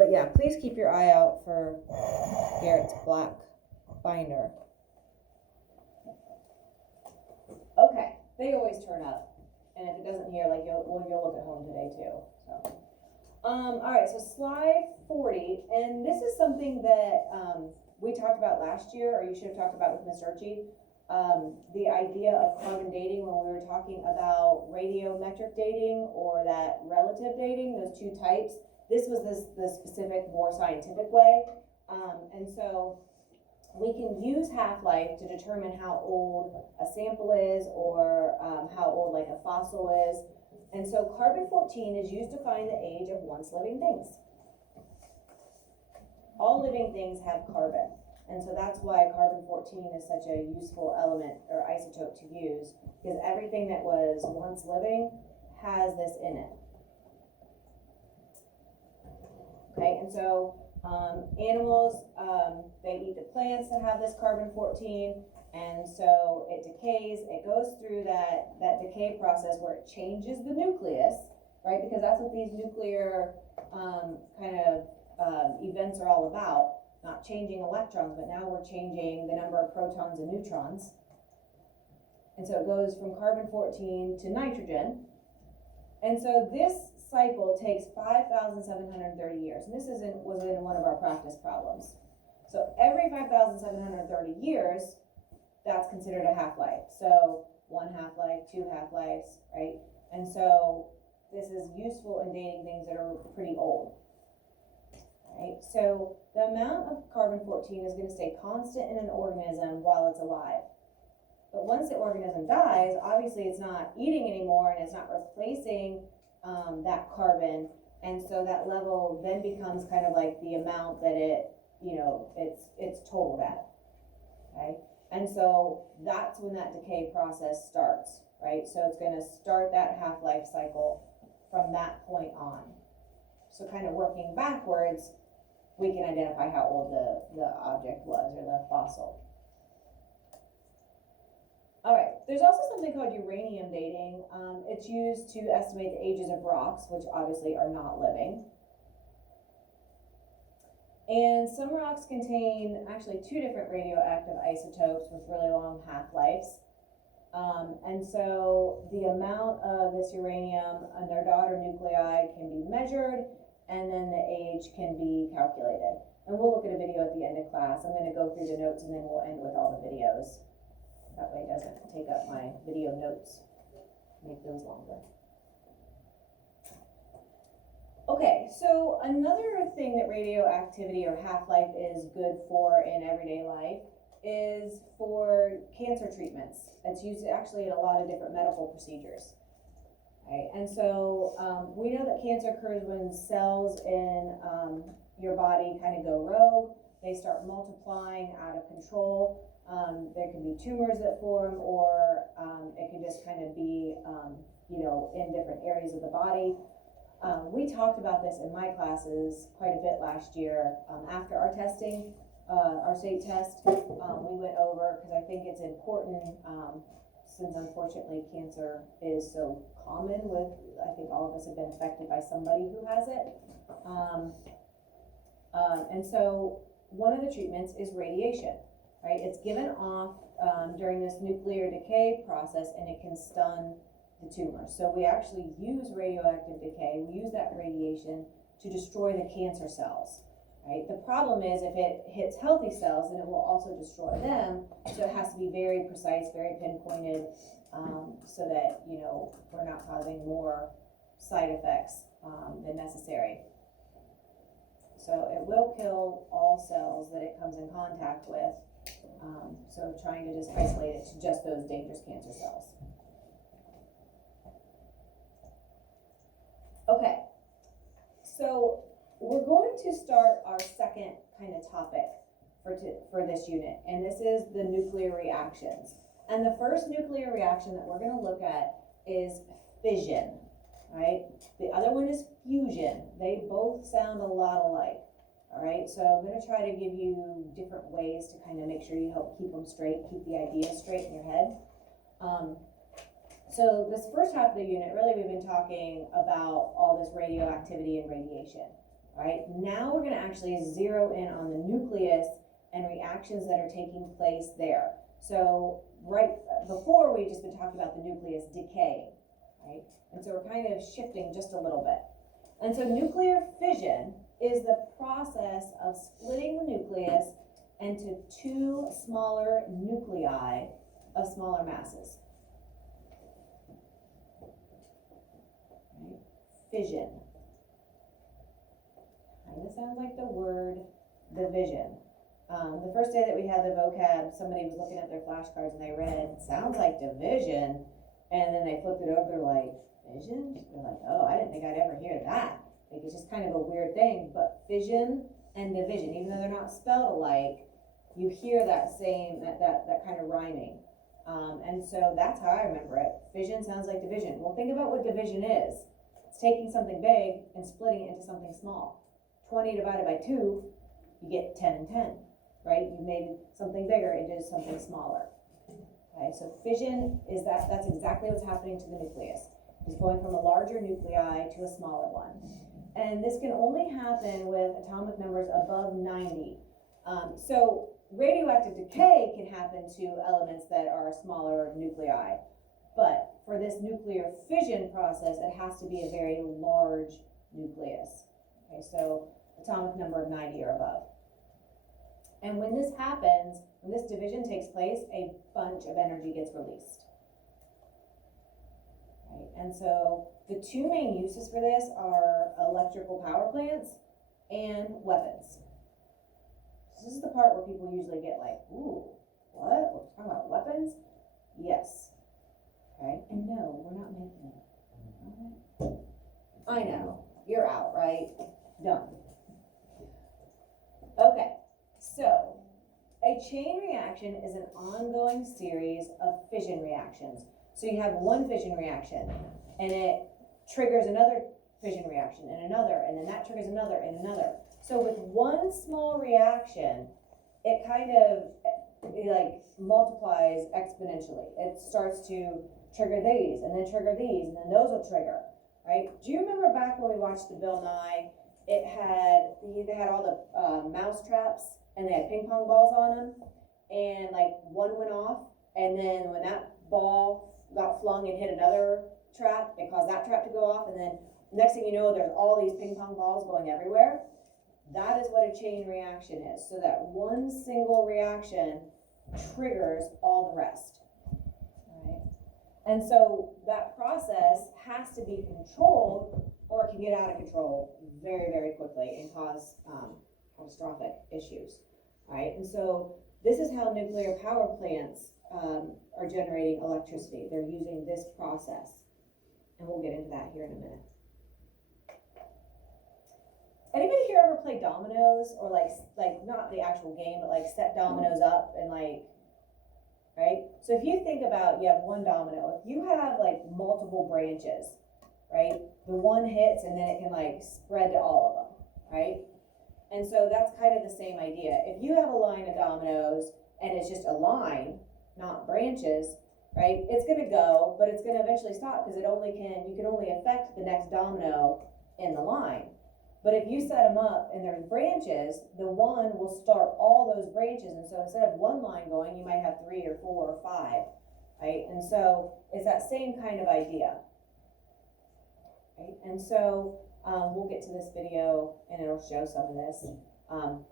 But yeah, please keep your eye out for Garrett's black binder. Okay, they always turn up, and if it doesn't here, like you'll look at home today too. So, all right, so slide 40, and this is something that we talked about last year, or you should have talked about with Ms. Urchie. The idea of carbon dating when we were talking about radiometric dating or that relative dating, those two types. This was the specific, more scientific way, and so we can use half-life to determine how old a sample is or how old like a fossil is. And so carbon-14 is used to find the age of once living things. All living things have carbon. And so that's why carbon-14 is such a useful element or isotope to use, because everything that was once living has this in it. Okay, and so animals, they eat the plants that have this carbon-14, and so it decays. It goes through that decay process where it changes the nucleus, right? Because that's what these nuclear events are all about. Not changing electrons, but now we're changing the number of protons and neutrons. And so it goes from carbon-14 to nitrogen. And so this cycle takes 5,730 years. And this was in one of our practice problems. So every 5,730 years, that's considered a half-life. So 1 half-life, 2 half-lives, right? And so this is useful in dating things that are pretty old. Right? So the amount of carbon-14 is going to stay constant in an organism while it's alive. But once the organism dies, obviously it's not eating anymore and it's not replacing that carbon, and so that level then becomes kind of like the amount that it's totaled at. Okay? And so that's when that decay process starts, right? So it's going to start that half-life cycle from that point on. So kind of working backwards, we can identify how old the object was, or the fossil. All right, there's also something called uranium dating. It's used to estimate the ages of rocks, which obviously are not living. And some rocks contain actually 2 different radioactive isotopes with really long half-lives. And so the amount of this uranium and their daughter nuclei can be measured, and then the age can be calculated. And we'll look at a video at the end of class. I'm going to go through the notes and then we'll end with all the videos. That way it doesn't take up my video notes. Make those longer. Okay, so another thing that radioactivity or half-life is good for in everyday life is for cancer treatments. It's used actually in a lot of different medical procedures. Right? And so we know that cancer occurs when cells in your body kind of go rogue. They start multiplying out of control. There can be tumors that form, or it can just kind of be, in different areas of the body. We talked about this in my classes quite a bit last year. After our testing, our state test, we went over, because I think it's important, since unfortunately cancer is so common with, I think all of us have been affected by somebody who has it. And so one of the treatments is radiation, right? It's given off during this nuclear decay process, and it can stun the tumor. So we actually use radioactive decay, we use that radiation to destroy the cancer cells, right? The problem is if it hits healthy cells, then it will also destroy them. So it has to be very precise, very pinpointed, so that, we're not causing more side effects than necessary. So it will kill all cells that it comes in contact with. So trying to just isolate it to just those dangerous cancer cells. Okay, so we're going to start our second kind of topic for this unit, and this is the nuclear reactions. And the first nuclear reaction that we're going to look at is fission, right? The other one is fusion. They both sound a lot alike, all right? So I'm going to try to give you different ways to kind of make sure you help keep them straight, keep the ideas straight in your head. So this first half of the unit, really we've been talking about all this radioactivity and radiation. right? Now we're gonna actually zero in on the nucleus and reactions that are taking place there. So right before, we've just been talking about the nucleus decay, right? And so we're kind of shifting just a little bit. And so nuclear fission is the process of splitting the nucleus into two smaller nuclei of smaller masses. Right? Fission. Kind of sounds like the word division. The first day that we had the vocab, somebody was looking at their flashcards and they read, sounds like division, and then they flipped it over, they're like, fission? They're like, oh, I didn't think I'd ever hear that. Like, it's just kind of a weird thing, but fission and division, even though they're not spelled alike, you hear that same, that kind of rhyming. And so that's how I remember it. Fission sounds like division. Well, think about what division is. It's taking something big and splitting it into something small. 20 divided by 2, you get 10 and 10, right? You made something bigger into something smaller. Okay, so fission is that's exactly what's happening to the nucleus. It's going from a larger nuclei to a smaller one. And this can only happen with atomic numbers above 90. So radioactive decay can happen to elements that are smaller nuclei. But for this nuclear fission process, it has to be a very large nucleus. Okay, so atomic number of 90 or above. And when this happens, when this division takes place, a bunch of energy gets released. Right? And so the two main uses for this are electrical power plants and weapons. This is the part where people usually get like, ooh, what? We're talking about weapons? Yes. Okay, and no, we're not making it. Okay. I know, you're out, right? Done. Okay, so a chain reaction is an ongoing series of fission reactions. So you have one fission reaction, and it triggers another fission reaction, and another, and then that triggers another, and another. So with one small reaction, it kind of like multiplies exponentially. It starts to trigger these, and then trigger these, and then those will trigger, right? Do you remember back when we watched the Bill Nye? They had all the mouse traps, and they had ping pong balls on them, and like one went off, and then when that ball got flung and hit another trap, it caused that trap to go off, and then next thing you know, there's all these ping pong balls going everywhere. That is what a chain reaction is. So that one single reaction triggers all the rest. All right? And so that process has to be controlled, or it can get out of control very, very quickly and cause catastrophic issues. All right? And so this is how nuclear power plants are generating electricity. They're using this process. And we'll get into that here in a minute. Anybody here ever play dominoes, or like not the actual game, but like set dominoes up and like, right? So if you think about, you have one domino, if you have like multiple branches, right? The one hits and then it can like spread to all of them, right? And so that's kind of the same idea. If you have a line of dominoes and it's just a line, not branches, right? It's gonna go, but it's gonna eventually stop because you can only affect the next domino in the line. But if you set them up and there's branches, the one will start all those branches. And so instead of one line going, you might have 3 or 4 or 5, right? And so it's that same kind of idea, right? And so we'll get to this video and it'll show some of this.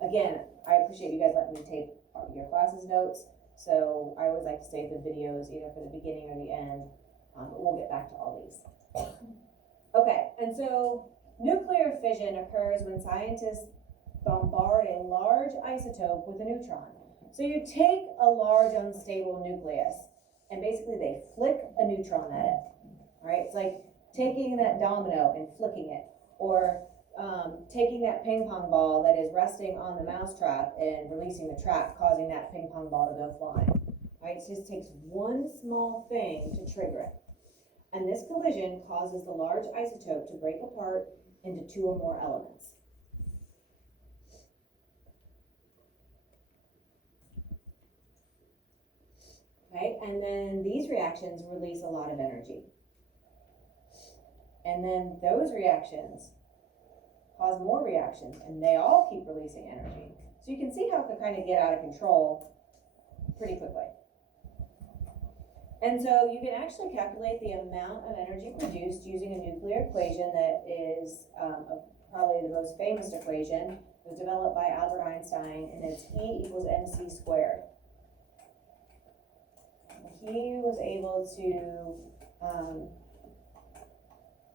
Again, I appreciate you guys letting me take your classes notes. So I always like to save the videos either for the beginning or the end, but we'll get back to all these. Okay, and so nuclear fission occurs when scientists bombard a large isotope with a neutron. So you take a large unstable nucleus and basically they flick a neutron at it. All right, it's like taking that domino and flicking it, or taking that ping pong ball that is resting on the mousetrap and releasing the trap, causing that ping pong ball to go flying. All right, so it just takes one small thing to trigger it. And this collision causes the large isotope to break apart into 2 or more elements. Okay, and then these reactions release a lot of energy. And then those reactions cause more reactions, and they all keep releasing energy. So you can see how it could kind of get out of control pretty quickly. And so you can actually calculate the amount of energy produced using a nuclear equation that is probably the most famous equation. It was developed by Albert Einstein, and it's E equals mc squared. He was able to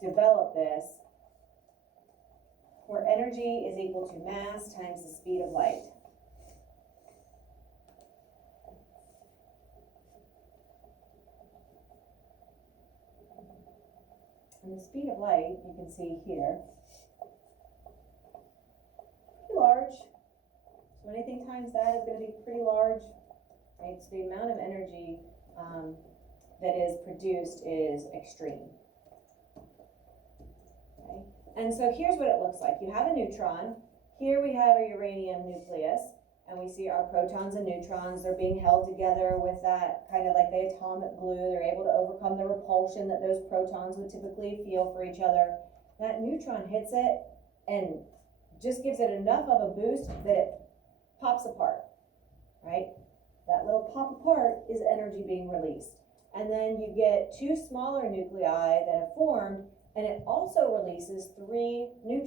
develop this where energy is equal to mass times the speed of light. And the speed of light, you can see here, pretty large. So anything times that is going to be pretty large, right? So the amount of energy that is produced is extreme. Okay? And so here's what it looks like. You have a neutron. Here we have a uranium nucleus, and we see our protons and neutrons. They're being held together with that kind of like the atomic glue. They're able to overcome the repulsion that those protons would typically feel for each other. That neutron hits it and just gives it enough of a boost that it pops apart, right? That little pop apart is energy being released. And then you get two smaller nuclei that have formed, and it also releases 3 neutrons.